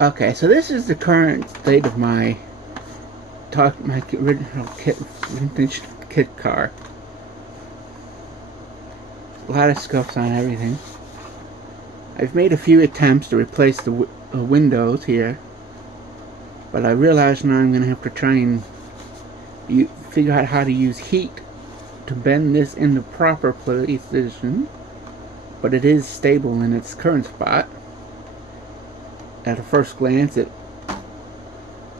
Okay, so this is the current state of my original vintage kit car. A lot of scuffs on everything. I've made a few attempts to replace the windows here, but I realize now I'm going to have to try and figure out how to use heat to bend this into proper position, but it is stable in its current spot. At a first glance, it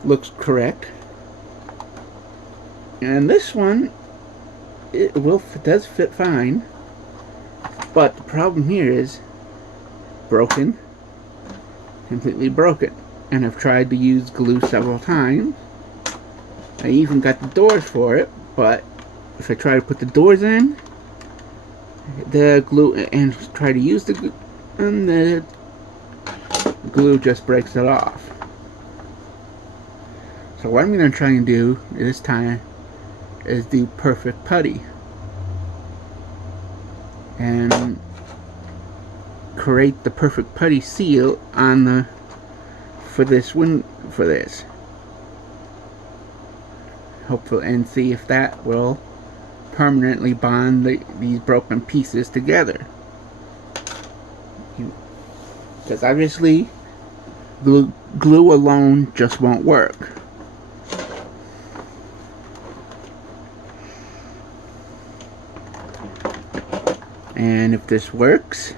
looks correct. And this one, it does fit fine, but the problem here is broken, completely broken. And I've tried to use glue several times. I even got the doors for it, but if I try to put the doors in, the glue, and try to use the glue, and the glue just breaks it off. So what I'm going to try and do this time is do perfect putty and create the perfect putty seal on the for this. Hopefully, and see if that will permanently bond these broken pieces together. Because obviously glue alone just won't work. And if this works,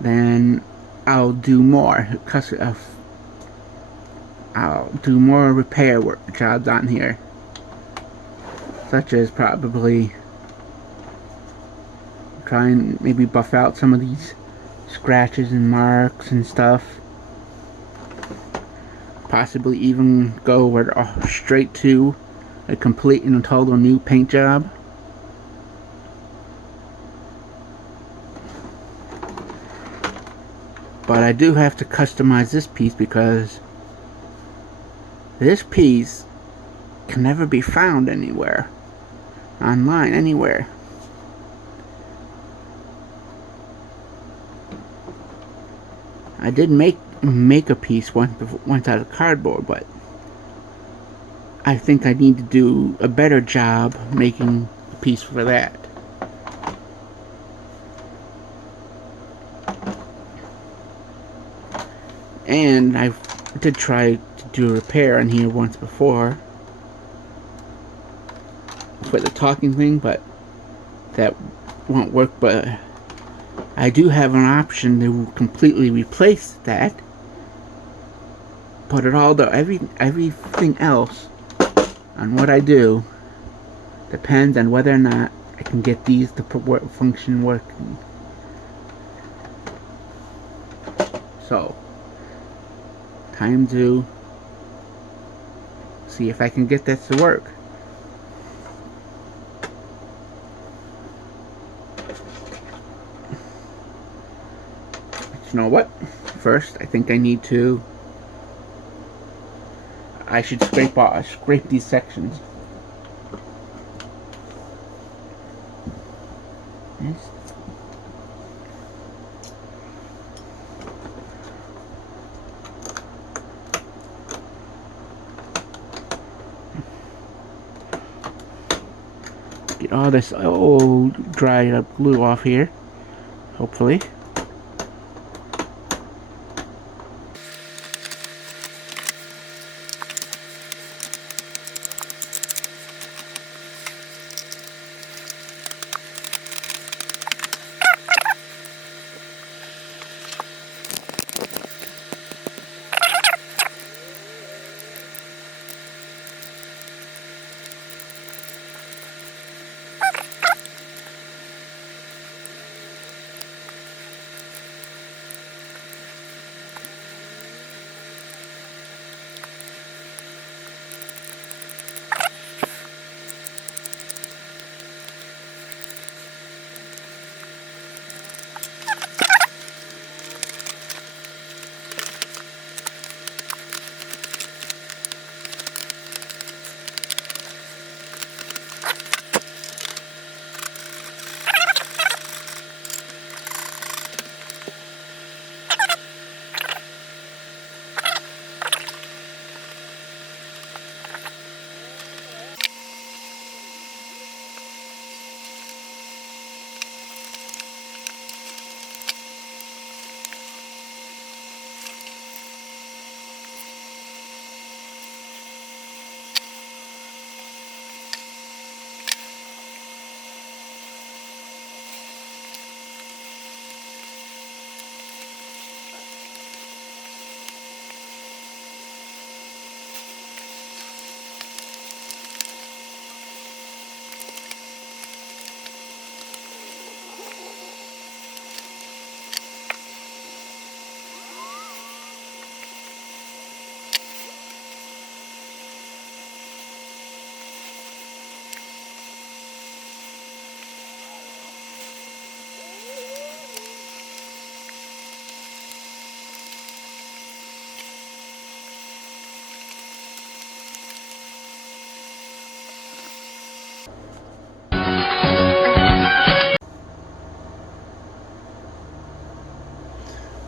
then I'll do more repair work jobs on here, such as probably try and maybe buff out some of these scratches and marks and stuff. Possibly even go straight to a complete and total new paint job. But I do have to customize this piece because this piece can never be found anywhere, online, anywhere. I did make a piece once out of cardboard, but I think I need to do a better job making a piece for that. And I did try to do a repair on here once before for the talking thing, but that won't work. But I do have an option to completely replace that. But it all everything else on what I do depends on whether or not I can get these to function working. So, time to see if I can get this to work. But you know what? First, I think I should scrape these sections. Yes. Get all this old dried up glue off here, hopefully.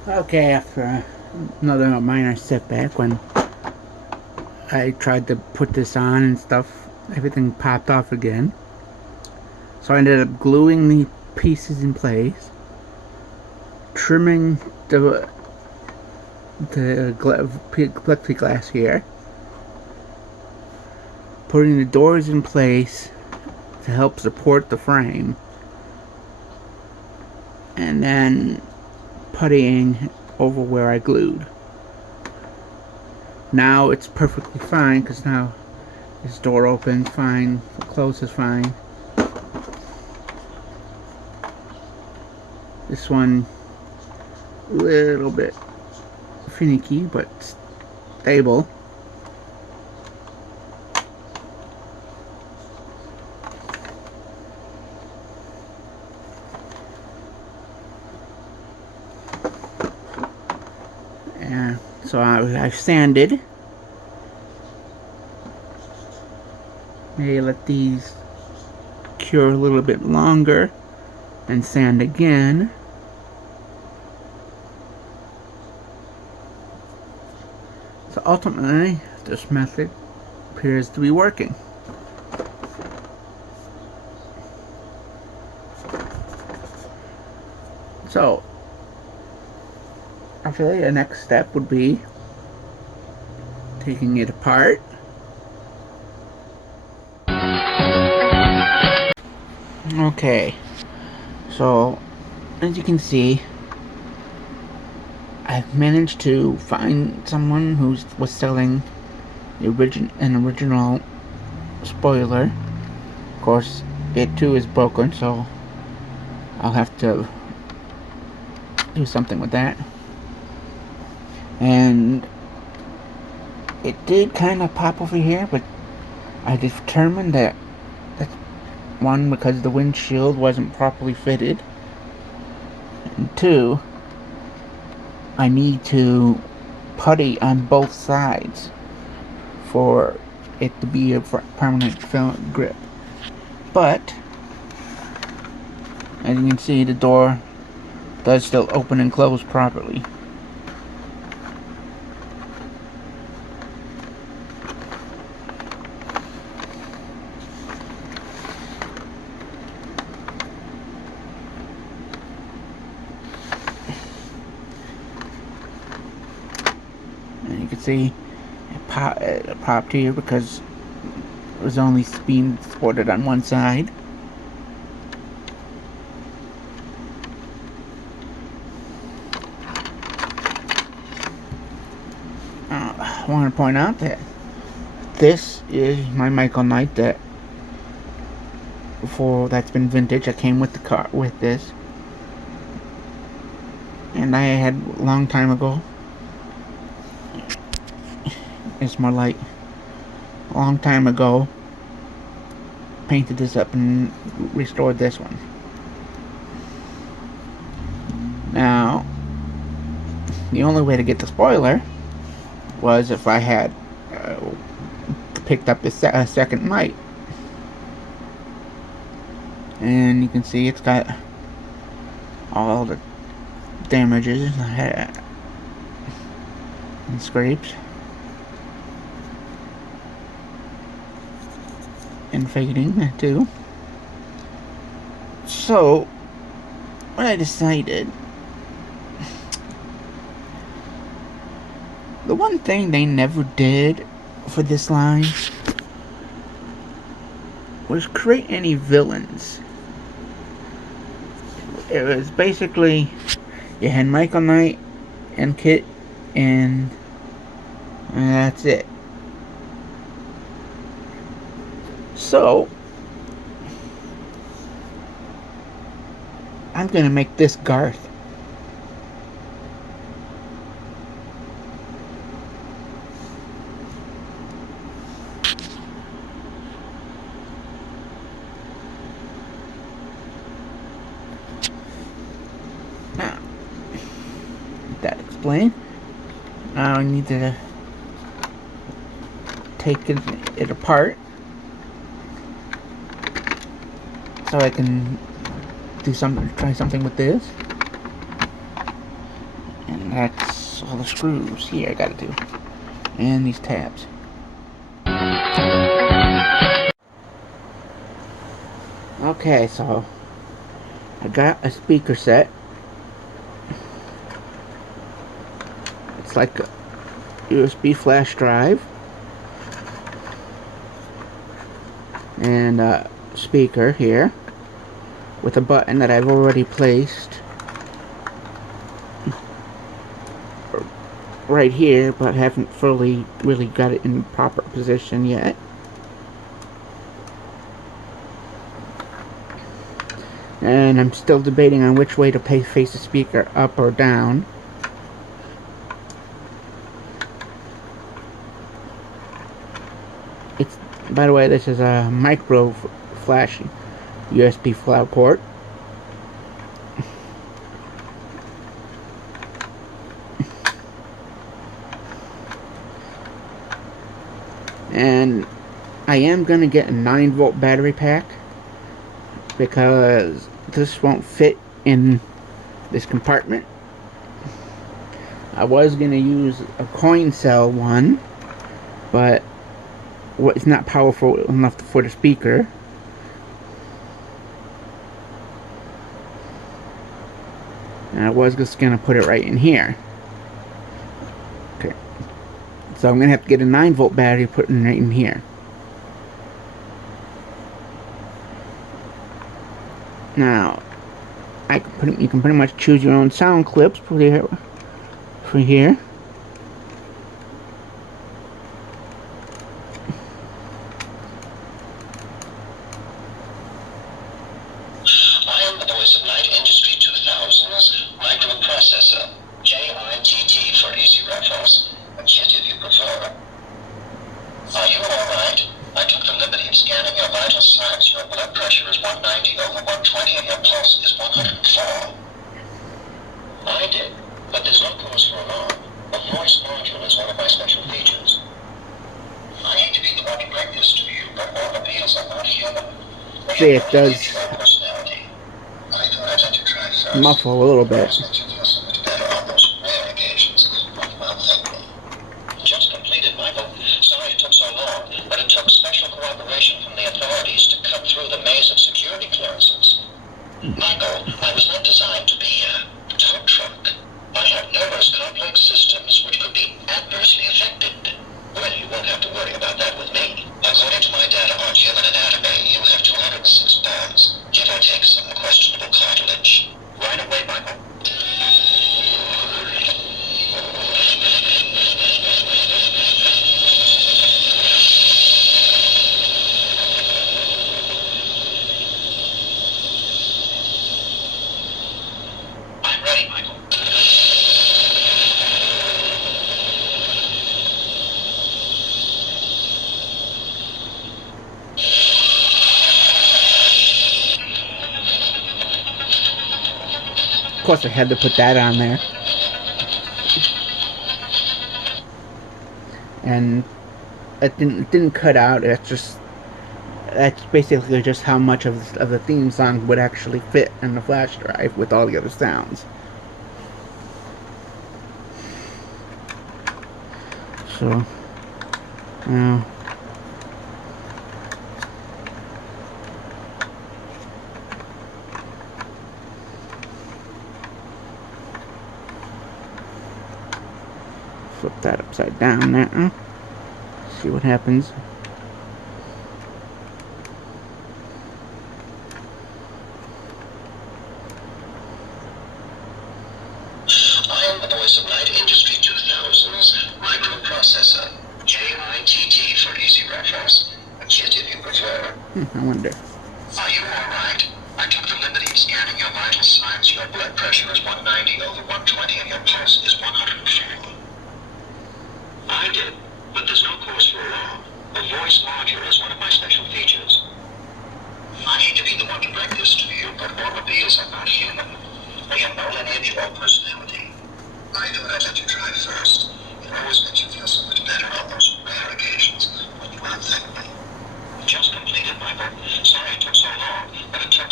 Okay, after another minor setback, when I tried to put this on and stuff, everything popped off again. So I ended up gluing the pieces in place, trimming the plexiglass here, putting the doors in place to help support the frame, and then puttying over where I glued. Now it's perfectly fine because now this door opens fine, closes fine. This one a little bit finicky but stable. And so I've sanded. Maybe let these cure a little bit longer and sand again. So ultimately, this method appears to be working. So, actually, the next step would be taking it apart. Okay, so as you can see, I've managed to find someone who was selling an original spoiler. Of course, it too is broken, so I'll have to do something with that. And it did kind of pop over here, but I determined that that's one, because the windshield wasn't properly fitted, and two, I need to putty on both sides for it to be a permanent grip. But as you can see, the door does still open and close properly. And you can see it popped here because it was only being supported on one side. I want to point out that this is my Michael Knight that's been vintage. I came with the car with this, and I had a long time ago. It's more like a long time ago painted this up and restored this one. Now, the only way to get the spoiler was if I had picked up the second light. And you can see it's got all the damages and scrapes and fading too. So what I decided, the one thing they never did for this line was create any villains. It was basically, you had Michael Knight and Kit, and that's it. So I'm gonna make this Garth. Now, that explained, now I need to take it apart. so I can try something with this. And that's all the screws here I gotta do. And these tabs. Okay, so I got a speaker set. It's like a USB flash drive and a speaker here with a button that I've already placed right here, but haven't fully really got it in proper position yet. And I'm still debating on which way to face the speaker, up or down. It's, by the way, this is a micro flash USB flash port. And I am going to get a 9-volt battery pack because this won't fit in this compartment. I was going to use a coin cell one, but it's not powerful enough for the speaker. And I was just going to put it right in here. Okay. So I'm going to have to get a 9-volt battery put in right in here. Now, you can pretty much choose your own sound clips for here. I am the voice of Night Industry 2000's microprocessor, KITT for easy reference, a kit if you prefer. Are you alright? I took the liberty of scanning your vital signs. Your blood pressure is 190/120 and your pulse is 104. I did, but there's no cause for alarm. A voice module is one of my special features. I hate to be the one to bring this to you, but all appeals are not human. See, it does I thought I'd let you try first. muffle a little bit. Just completed, Michael. Sorry it took so long, but it took special cooperation from the authorities to cut through the maze of security clearances. Michael, I was not designed to be a tow truck. I have numerous complex systems which could be adversely affected. Well, you won't have to worry about that with me. According to my data on human anatomy, you have 206 pounds, give or take some questionable cartilage. Right away, Michael. I'm ready, Michael. Of course, I had to put that on there. And it didn't cut out. That's basically just how much of the theme song would actually fit in the flash drive with all the other sounds. So now flip that upside down there. See what happens. I am the voice of Night Industry 2000's microprocessor, KITT for easy reference, a kit if you prefer. I wonder. Are you alright? I took the liberty of scanning your vital signs. Your blood pressure is 190/120 and your pulse is 104. I did, but there's no cause for alarm. A voice module is one of my special features. I hate to be the one to bring this to you, but automobiles are not human. They have no lineage or personality. I thought I'd let you try first. It always makes you feel so much better on those rare occasions when you aren't thankful. Just completed, Michael. Sorry it took so long, but it took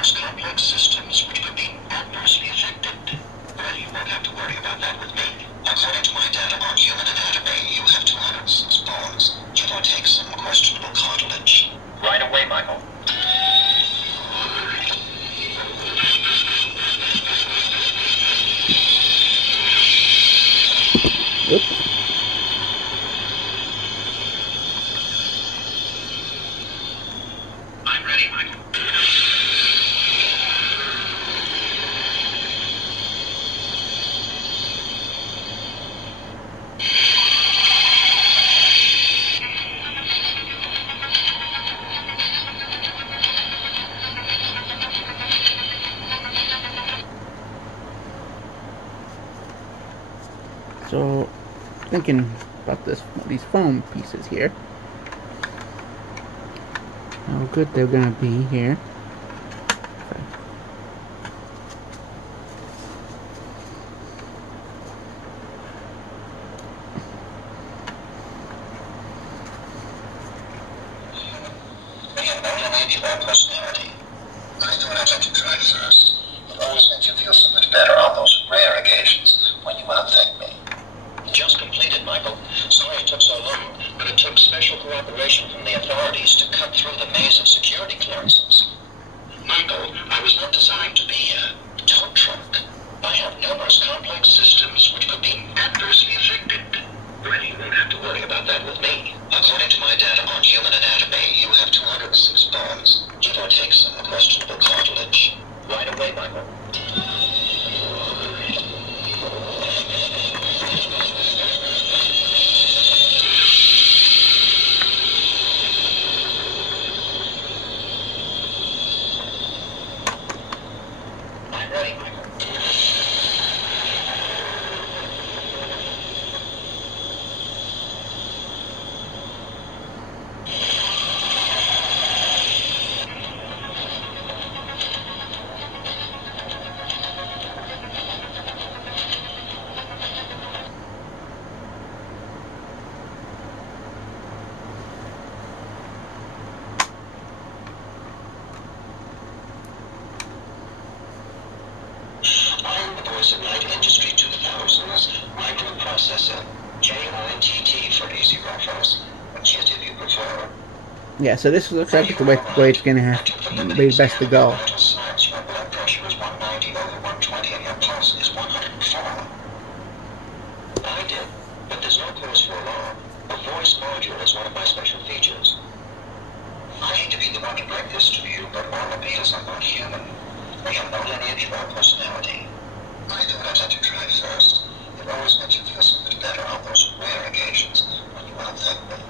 numerous complex systems which could be adversely affected. Well, you won't have to worry about that with me. According to my data on human anatomy, you have 206 bones. Give or take some questionable cartilage. Right away, Michael. Oops. I'm ready, Michael. So, thinking about these foam pieces here. How good they're gonna be here. We have no idea about personality. I thought I'd let you try first. It always makes you feel so much better on those rare occasions when you want to thank me. Just completed, Michael. Sorry it took so long, but it took special cooperation from the authorities to cut through the maze of security clearances. Michael, I was not designed to be a tow truck. I have numerous complex systems which could be adversely affected. Well, you won't have to worry about that with me. According to my data on human anatomy, you have 206 bones. Give or take some questionable cartilage. Right away, Michael. I'm ready, Michael. I'm the voice of Night Industry 2000's microprocessor, KITT for easy reference, a kit if you prefer. Yeah, so this looks like it's the way it's gonna have to be best to go. Vital signs. Your blood pressure is 190 over 120 and your pulse is 104. I did, but there's no cause for alarm. A voice module is one of my special features. I hate to be the one to break this to you, but all appeals are not human. We have no lineage or personality. I thought I'd let you try first. It always makes you feel so much better on those rare occasions when you want to thank me.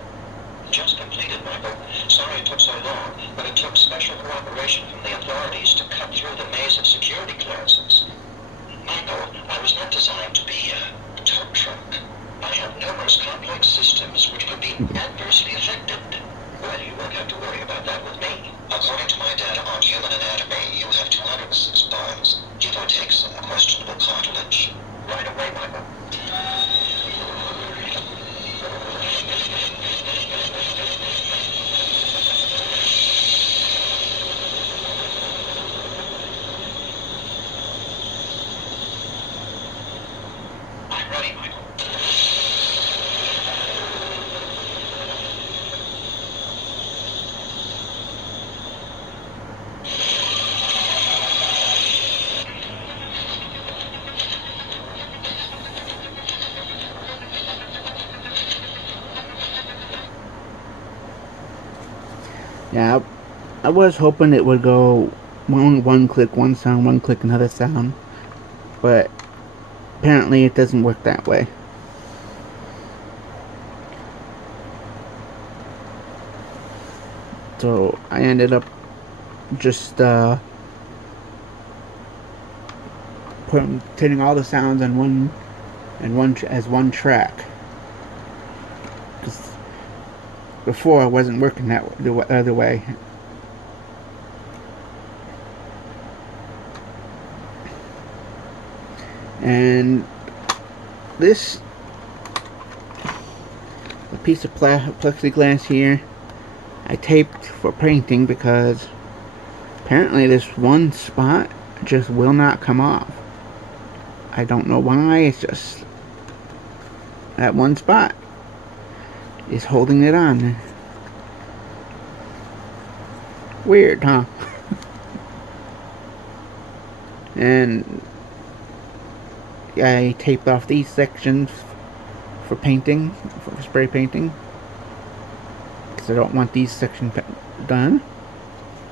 Just completed, Michael. Sorry it took so long, but it took special cooperation from the authorities to cut through the maze of security clearances. Michael, I was not designed to be a tow truck. I have numerous complex systems which could be adversely affected. Well, you won't have to worry about that with me. According to my data on human anatomy, you have 206 bones. Give or take some questionable cartilage. Right away, Michael. I'm ready, Michael. Yeah, I was hoping it would go one click, one sound, one click, another sound, but apparently it doesn't work that way. So I ended up just putting all the sounds on one track. Because before it wasn't working the other way. And this piece of plexiglass here I taped for painting because Apparently this one spot just will not come off. I don't know why, it's just that one spot is holding it on. Weird, huh? And I taped off these sections for painting, for spray painting, because I don't want these sections done,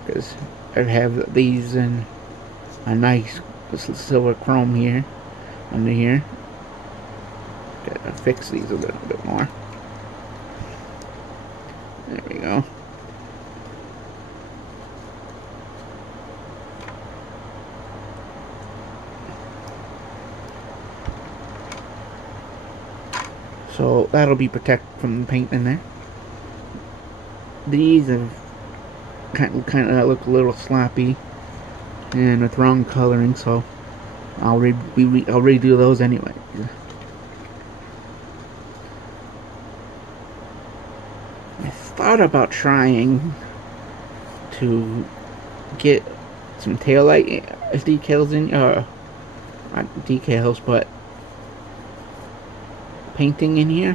because I have these in a nice silver chrome here, under here. Gotta fix these a little bit more. There we go. So that'll be protected from the paint in there. These have kind of look a little sloppy and with wrong coloring, so I'll redo those anyway. I thought about trying to get some taillight decals in, not decals, but painting in here.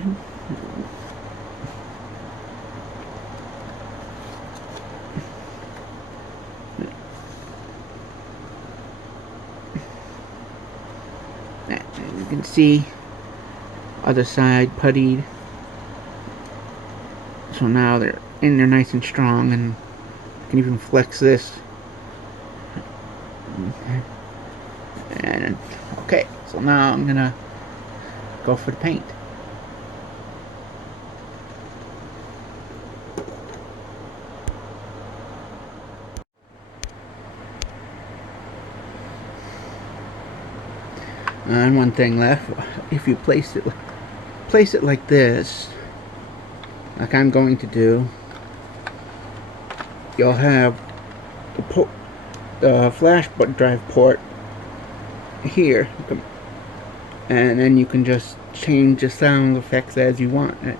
You can see other side puttied, so now they're in there nice and strong, and I can even flex this. And okay, so now I'm gonna go for the paint. And one thing left, if you place it like this, like I'm going to do, you'll have the flash drive port here, and then you can just change the sound effects as you want it.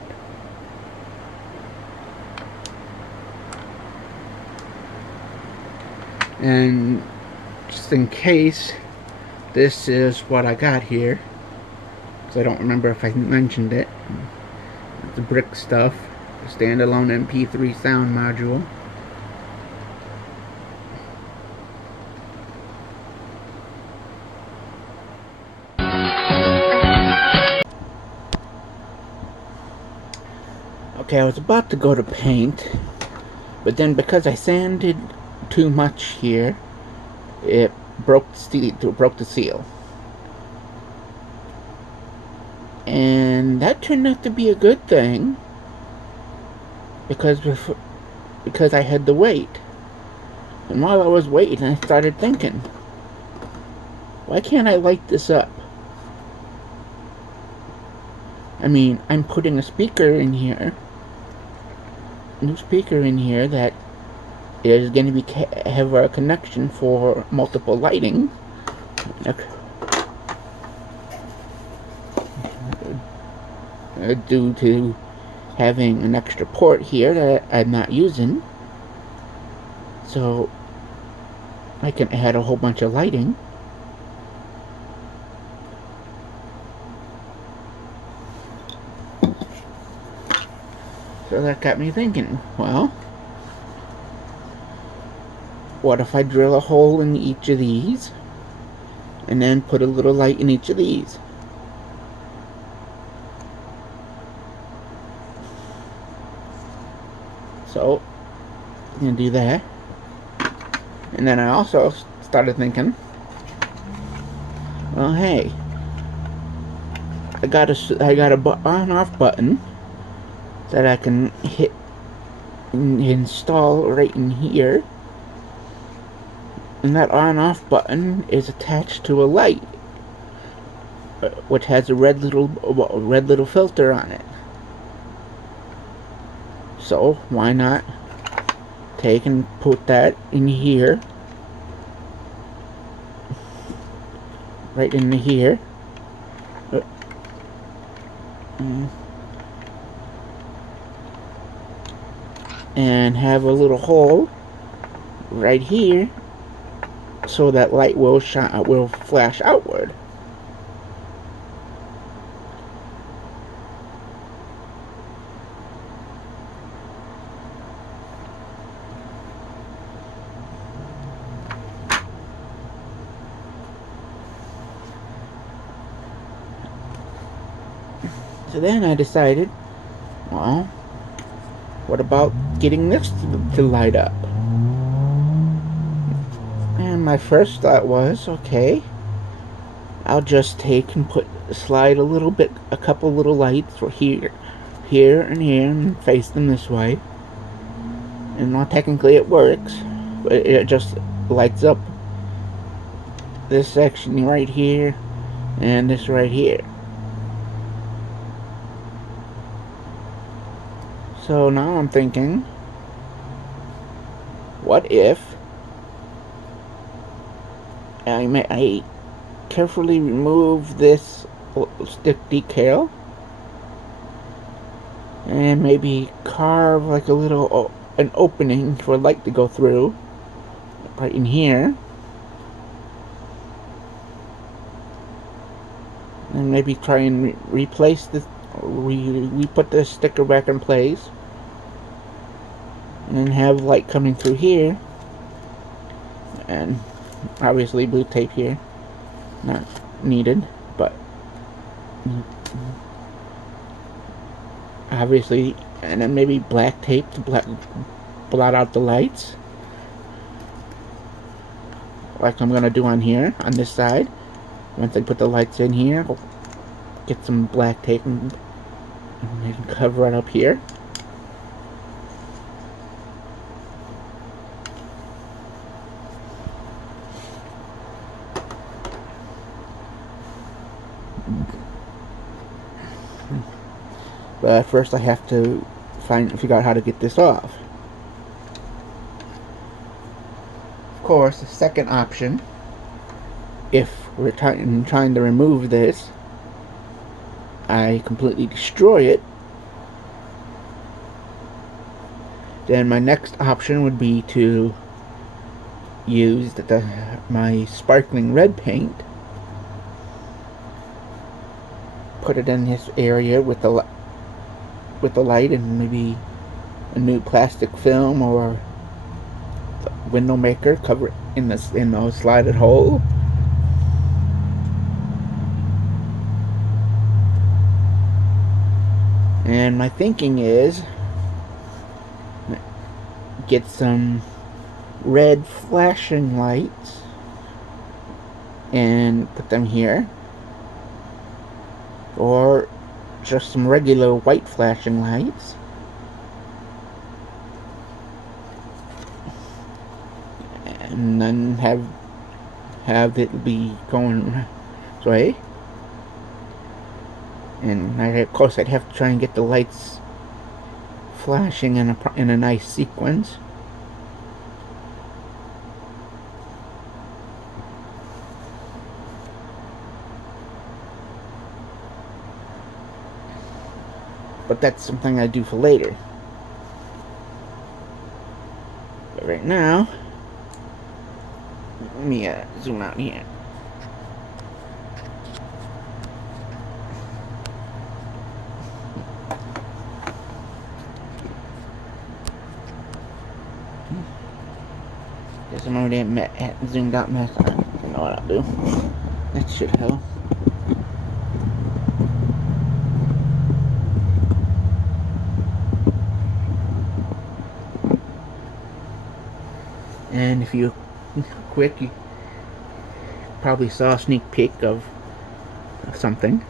And just in case, this is what I got here, because I don't remember if I mentioned it. The brick stuff, the standalone MP3 sound module. Okay, I was about to go to paint, but then because I sanded too much here, it broke the seal. And that turned out to be a good thing, because I had to wait. And while I was waiting, I started thinking, why can't I light this up? I mean, I'm putting a speaker in here, new speaker in here that is going to be have a connection for multiple lighting. Due to having an extra port here that I'm not using, so I can add a whole bunch of lighting. So that got me thinking, well, what if I drill a hole in each of these and then put a little light in each of these? So I'm gonna do that. And then I also started thinking, well, hey, I got a on-off button that I can hit and install right in here, and that on-off button is attached to a light, which has a red little filter on it. So why not take and put that in here, right in here, and have a little hole right here so that light will flash outward. So then I decided, well, what about getting this to light up? And my first thought was, okay, I'll just take and slide a couple little lights here, and here, and face them this way. And well, technically it works, but it just lights up this section right here, and this right here. So now I'm thinking, what if I carefully remove this stick decal and maybe carve like a little an opening for light to go through right in here, and maybe try and replace this, put the sticker back in place, and then have light coming through here, and obviously blue tape here, not needed, but obviously, and then maybe black tape to blot out the lights, like I'm gonna do on here, on this side. Once I put the lights in here, I'll get some black tape and maybe cover it up here. But first I have to figure out how to get this off. Of course, the second option, if we're trying to remove this, I completely destroy it, then my next option would be to use my sparkling red paint, put it in this area with the light, and maybe a new plastic film or window maker, cover it in the slided hole. And my thinking is get some red flashing lights and put them here, or just some regular white flashing lights, and then have it be going this way. And of course I'd have to try and get the lights flashing in a nice sequence. But that's something I do for later. But right now, let me zoom out here. Guess I'm already zoomed out mess. I don't know what I'll do. That should help. And if you quick, you probably saw a sneak peek of something.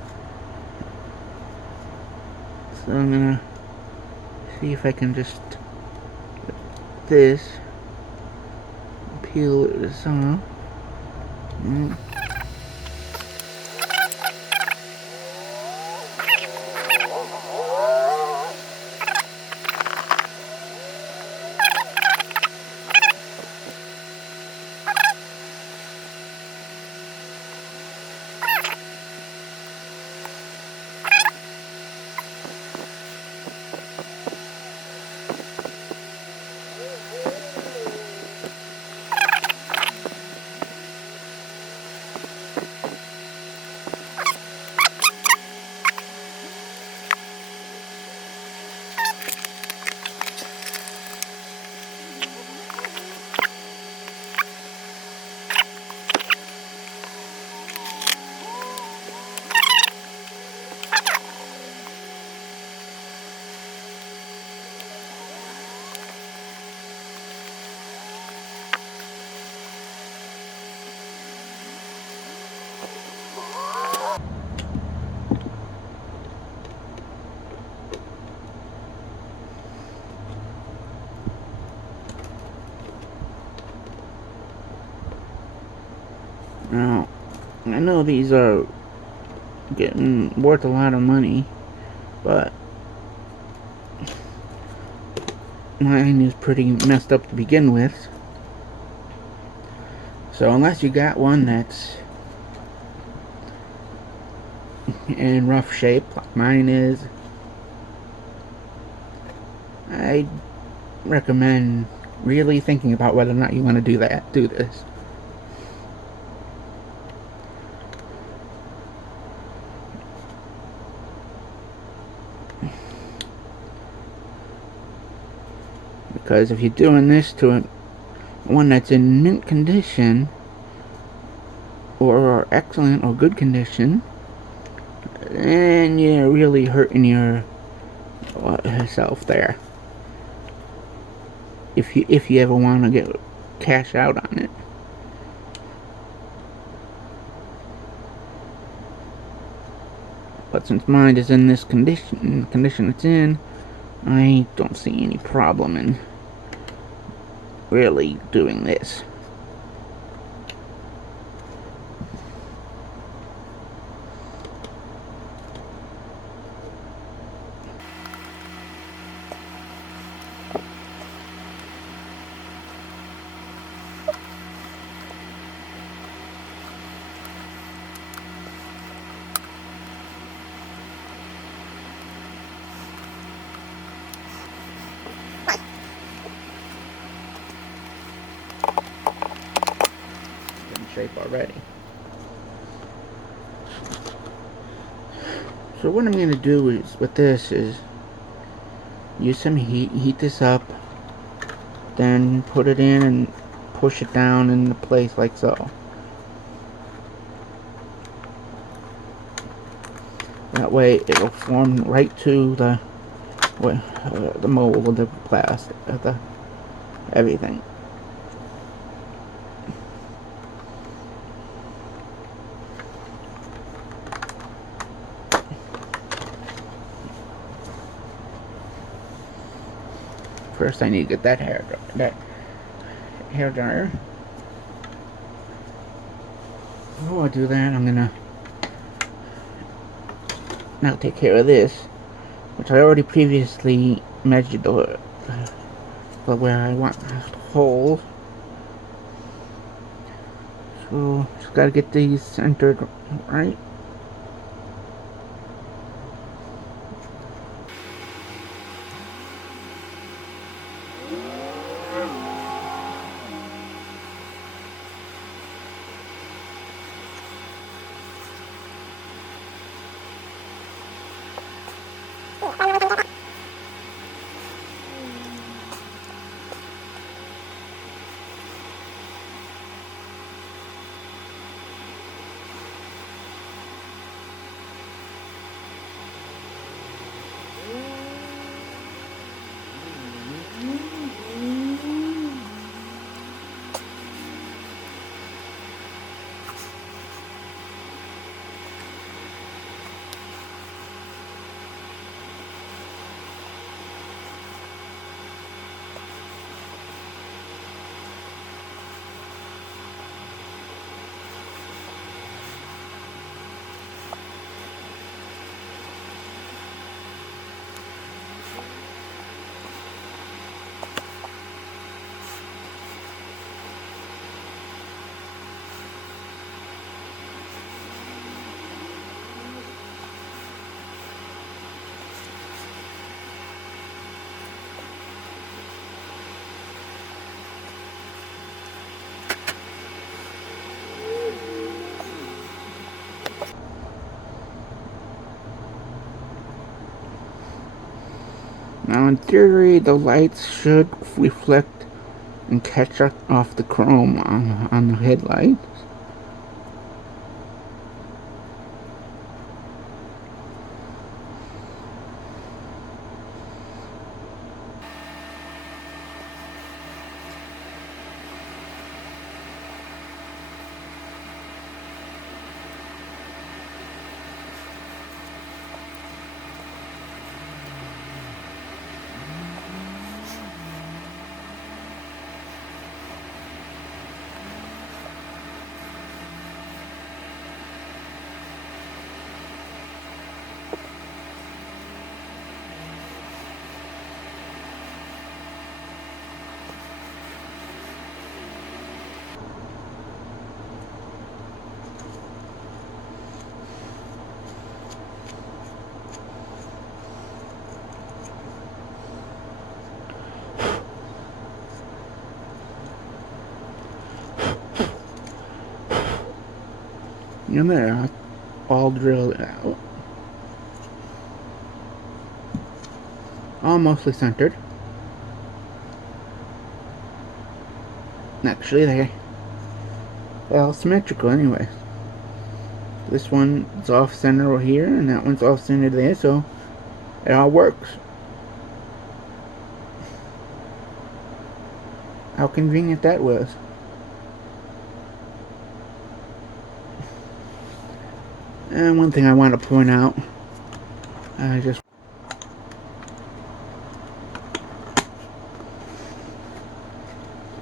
So I'm gonna see if I can just this peel this off. Now, I know these are getting worth a lot of money, but mine is pretty messed up to begin with. So unless you got one that's in rough shape like mine is, I recommend really thinking about whether or not you want to do this. Because if you're doing this to one that's in mint condition, or excellent or good condition, then you're really hurting yourself there. If you ever want to get cash out on it. But since mine is in this condition it's in, I don't see any problem in really doing this. In shape already. So what I'm going to do is with this is use some heat this up, then put it in and push it down into place like so. That way it'll form right to the mold of the plastic, the everything. First, I need to get that hair dryer. Before I do that, I'm gonna now take care of this, which I already previously measured the where I want the hole. So just gotta get these centered right. Now in theory, the lights should reflect and catch off the chrome on the headlights. And there, all drilled out. All mostly centered. Actually, they're all symmetrical anyway. This one's off center over here, and that one's off center there, so it all works. How convenient that was. And one thing I want to point out,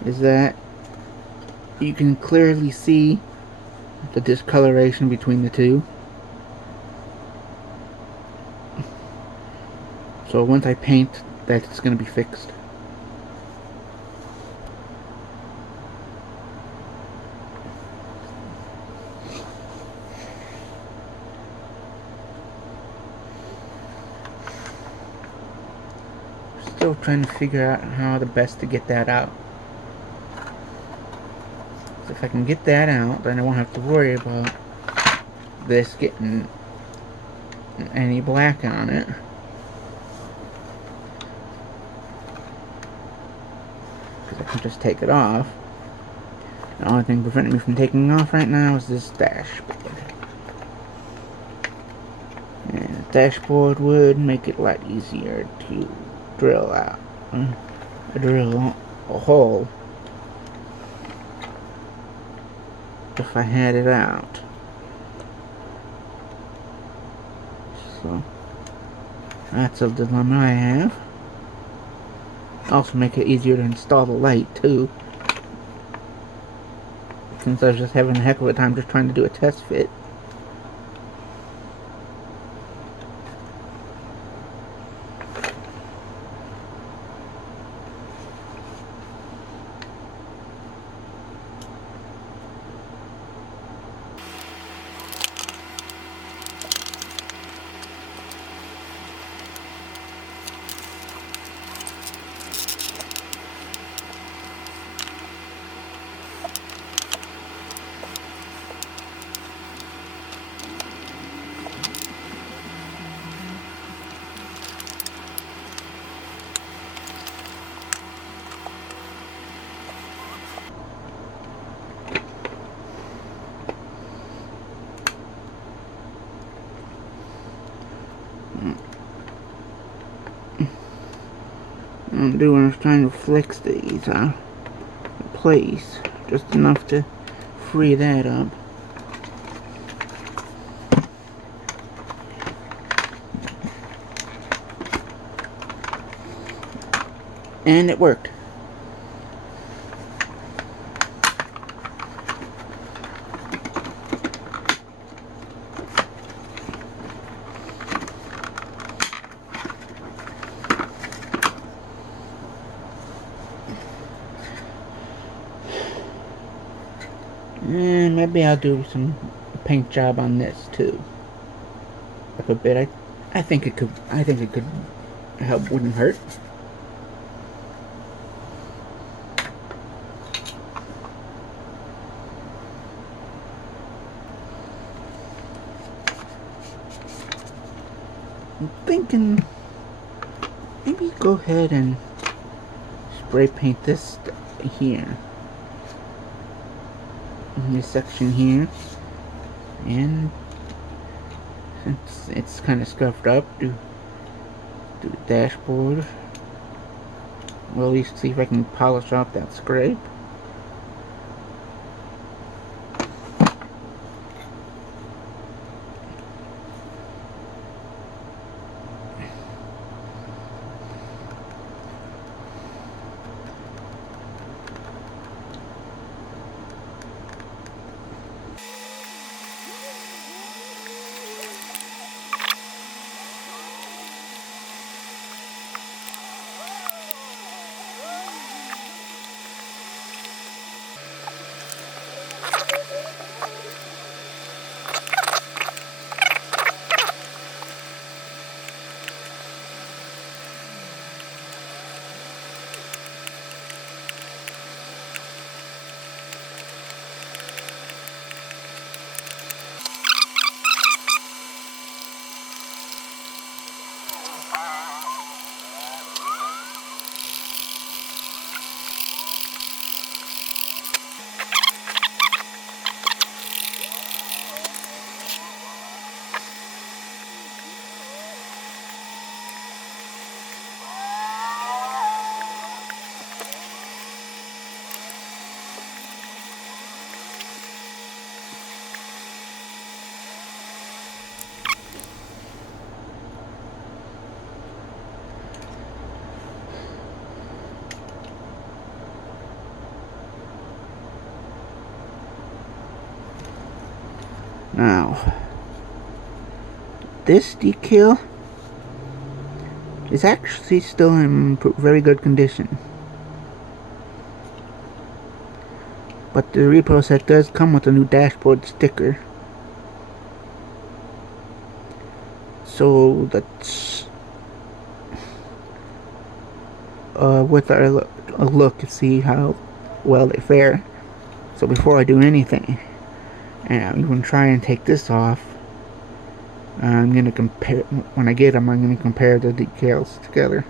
is that you can clearly see the discoloration between the two. So once I paint, that's going to be fixed. Still trying to figure out how the best to get that out. So if I can get that out, then I won't have to worry about this getting any black on it. Because I can just take it off. The only thing preventing me from taking it off right now is this dashboard. And the dashboard would make it a lot easier to drill out. Drill a hole if I had it out. So that's a dilemma I have. Also make it easier to install the light too, since I was just having a heck of a time just trying to do a test fit. I'm doing is trying to flex these in place just enough to free that up. And it worked. And maybe I'll do some paint job on this too. Like a bit. I think it could help, wouldn't hurt. I'm thinking maybe go ahead and spray paint this here. In this section here. And since it's kind of scuffed up, do the dashboard. Well, at least see if I can polish off that scrape. Now, this decal is actually still in very good condition. But the repo set does come with a new dashboard sticker. So let's with a look to see how well they fare. So before I do anything, and I'm going to try and take this off, I'm going to compare, when I get them, I'm going to compare the decals together.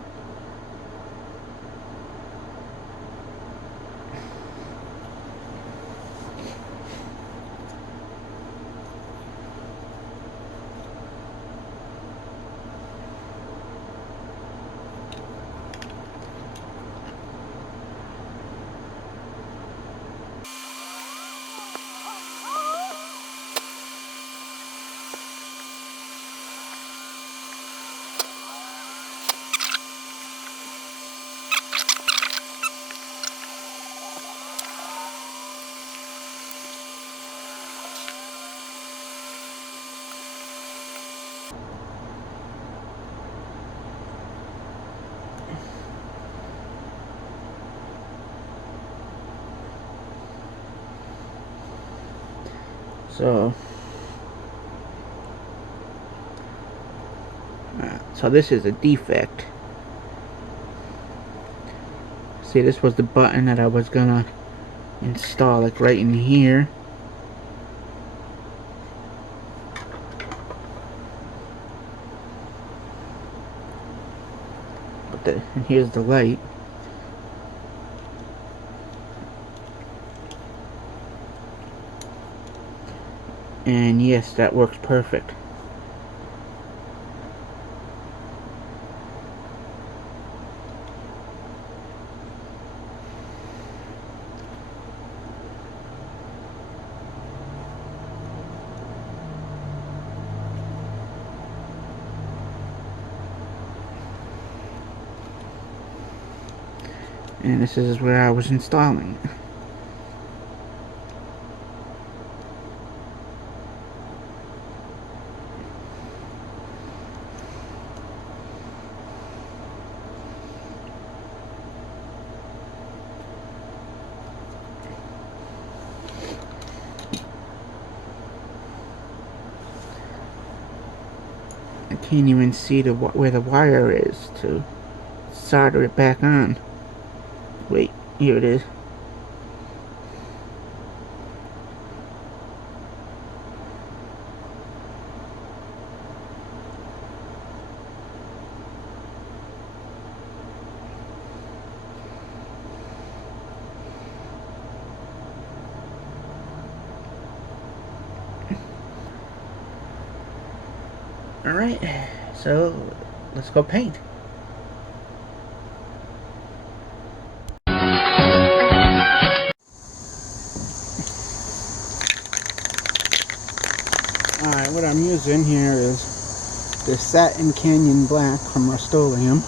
So this is a defect. See, this was the button that I was gonna install, like right in here. And here's the light. And yes, that works perfect. And this is where I was installing it. I can't even see where the wire is to solder it back on. Wait, here it is. Alright, so let's go paint. Alright, what I'm using here is the Satin Canyon Black from Rust-Oleum.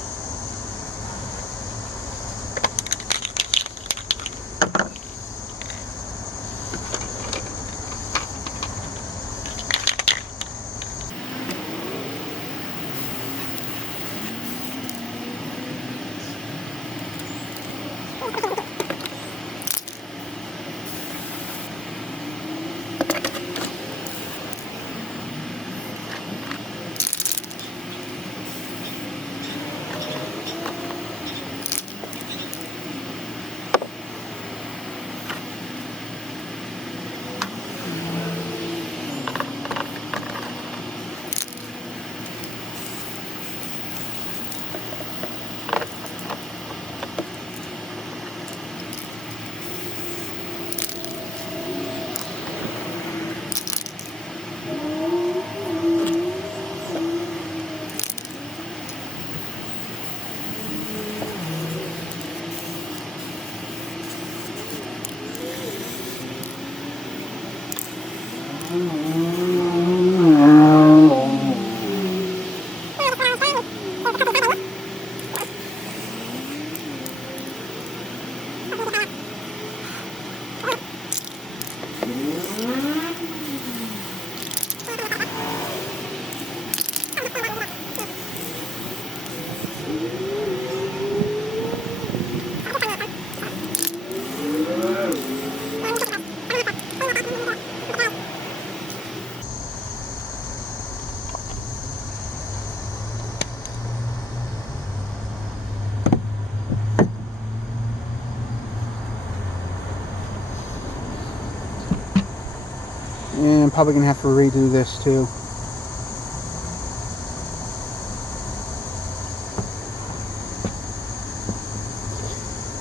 And I'm probably gonna have to redo this too.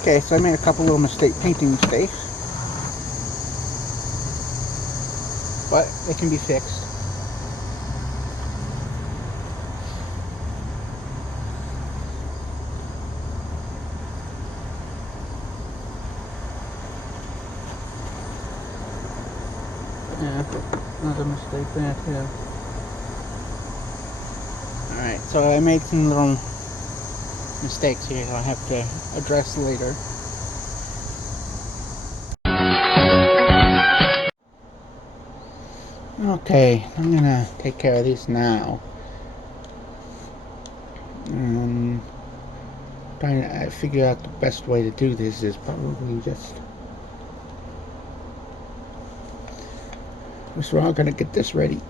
Okay, so I made a couple little painting mistakes, but they can be fixed. Yeah, another mistake there too. Alright, so I made some little mistakes here I'll have to address later. Okay, I'm gonna take care of these now. Trying to figure out the best way to do this is probably just... we're all gonna get this ready.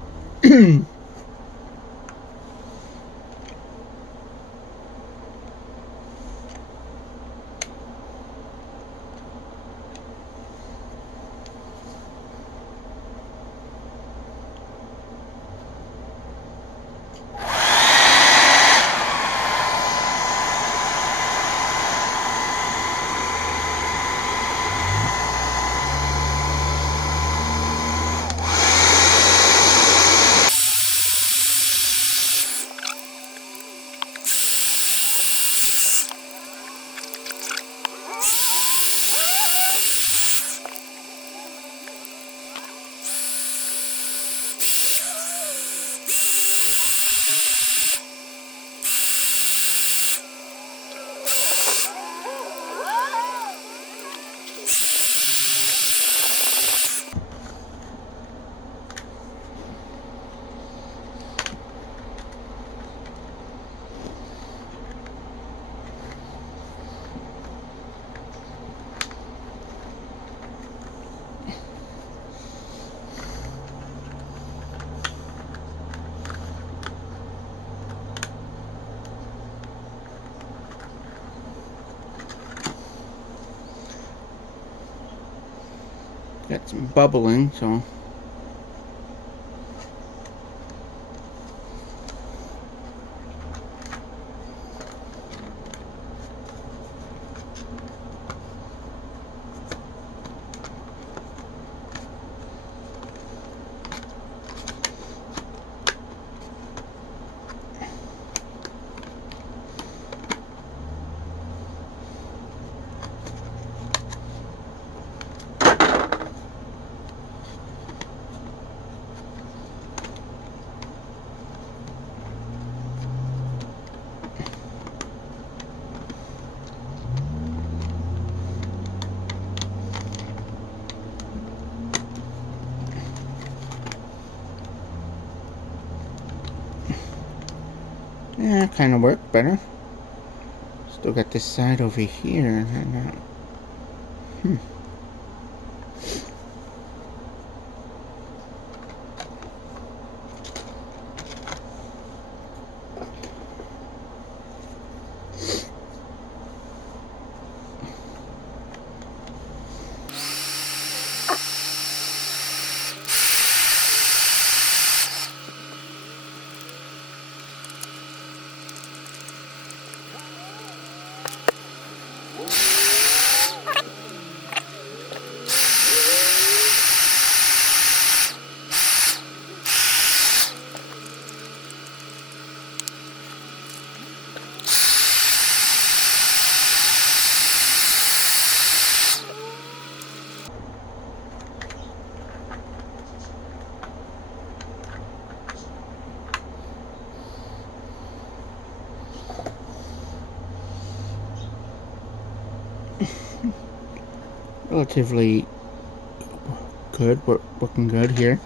Got some bubbling, so... yeah, kind of worked better. Still got this side over here. Relatively good, working good here.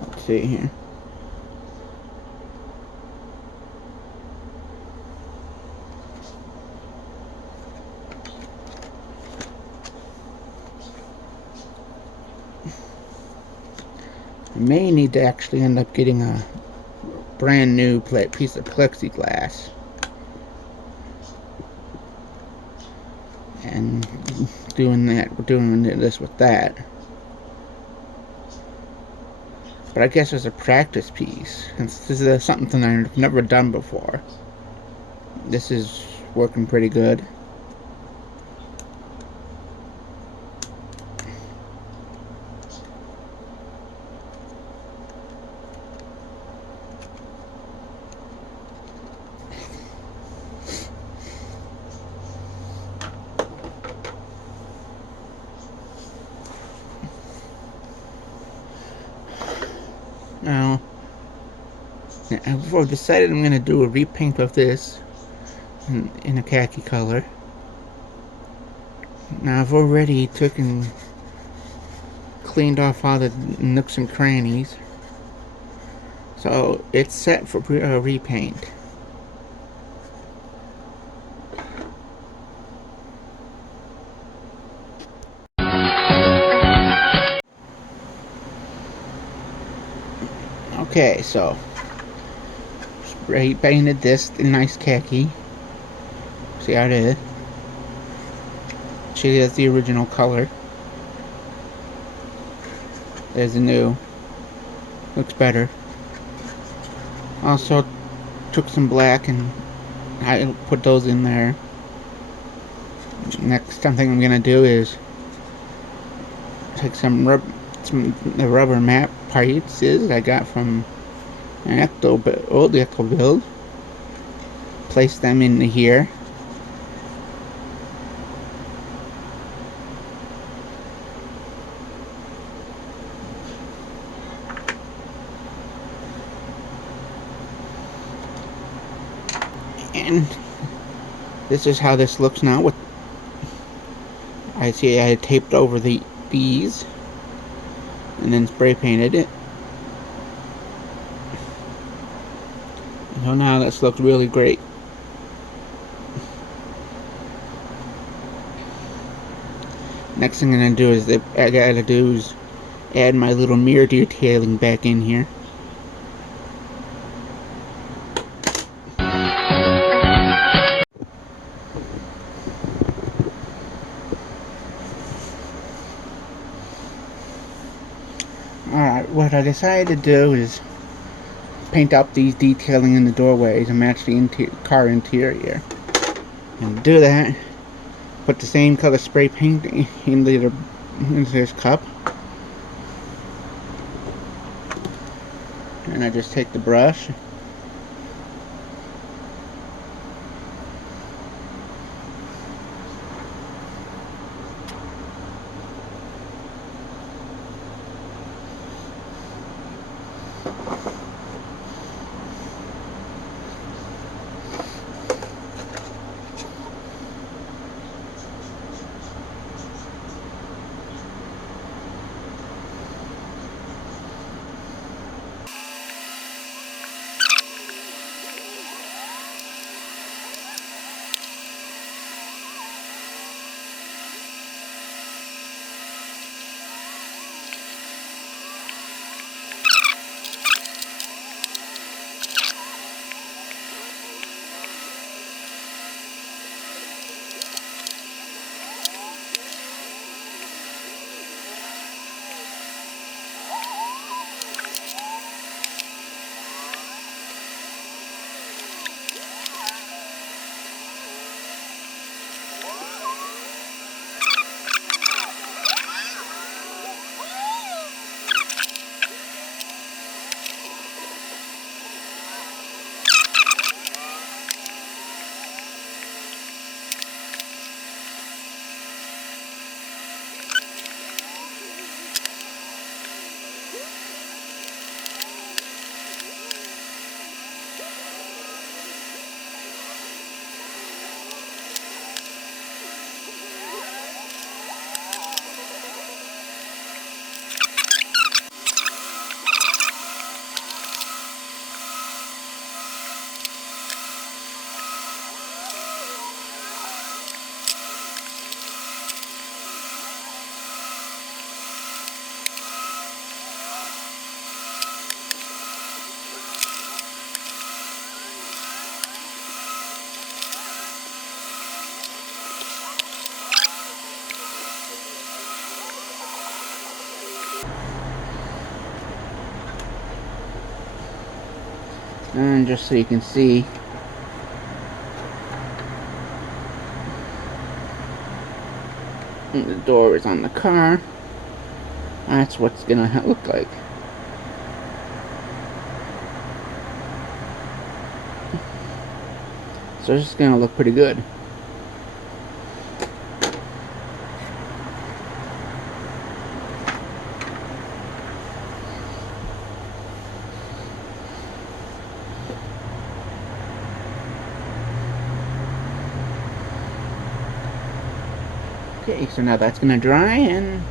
Let's see here. I may need to actually end up getting a brand new piece of plexiglass and doing this with that. But I guess it's a practice piece, since this is something I've never done before. This is working pretty good. Now, I've decided I'm going to do a repaint of this in a khaki color. Now, I've already cleaned off all the nooks and crannies, so it's set for repaint. Okay, so spray painted this in nice khaki. See how it is? See, that's the original color. There's the new. Looks better. Also took some black and I put those in there. Next thing I'm gonna do is take the rubber mat parts I got from an old Ecto build. Place them into here. And this is how this looks now. With I taped over these and then spray painted it. So now this looks really great. Next thing I'm gonna do is add my little mirror detailing back in here. Alright, what I decided to do is paint up these detailing in the doorways and match the car interior. And to do that, put the same color spray paint into this cup. And I just take the brush And just so you can see, the door is on the car. That's what's gonna look like. So it's just gonna look pretty good. Okay, so now that's gonna dry, and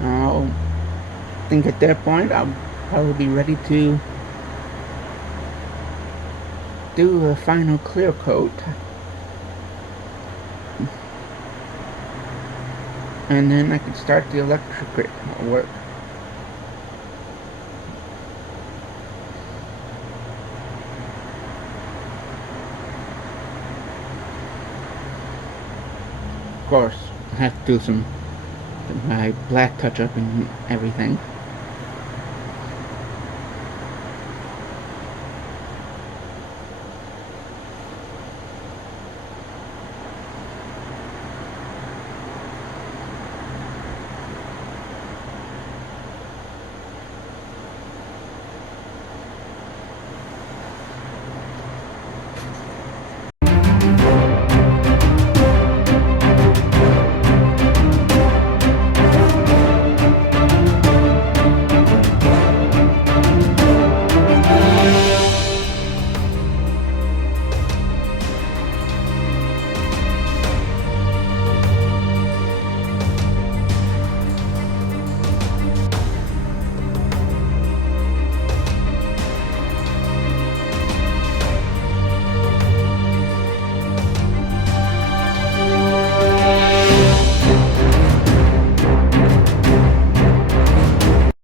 I'll think at that point I'll probably be ready to do the final clear coat, and then I can start the electric work. Of course, I have to do my black touch up and everything.